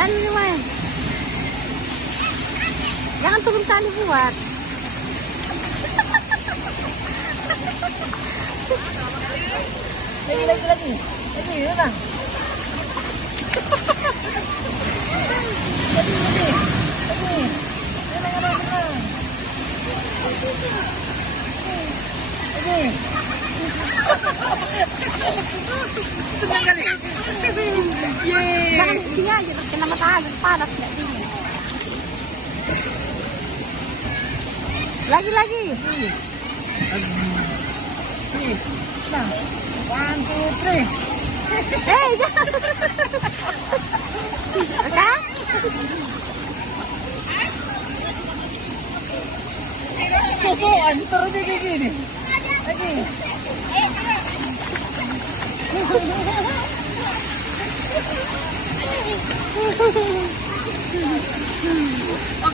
Yan naman. Jangan turun tali buat. Lagi. Yun na. Jangan di sini aja, kena matahari panas nggak dingin. Lagi. Nah, 1, 2, 3. Hei, jangan. Oke? Susuan, terus kayak gini. Lagi.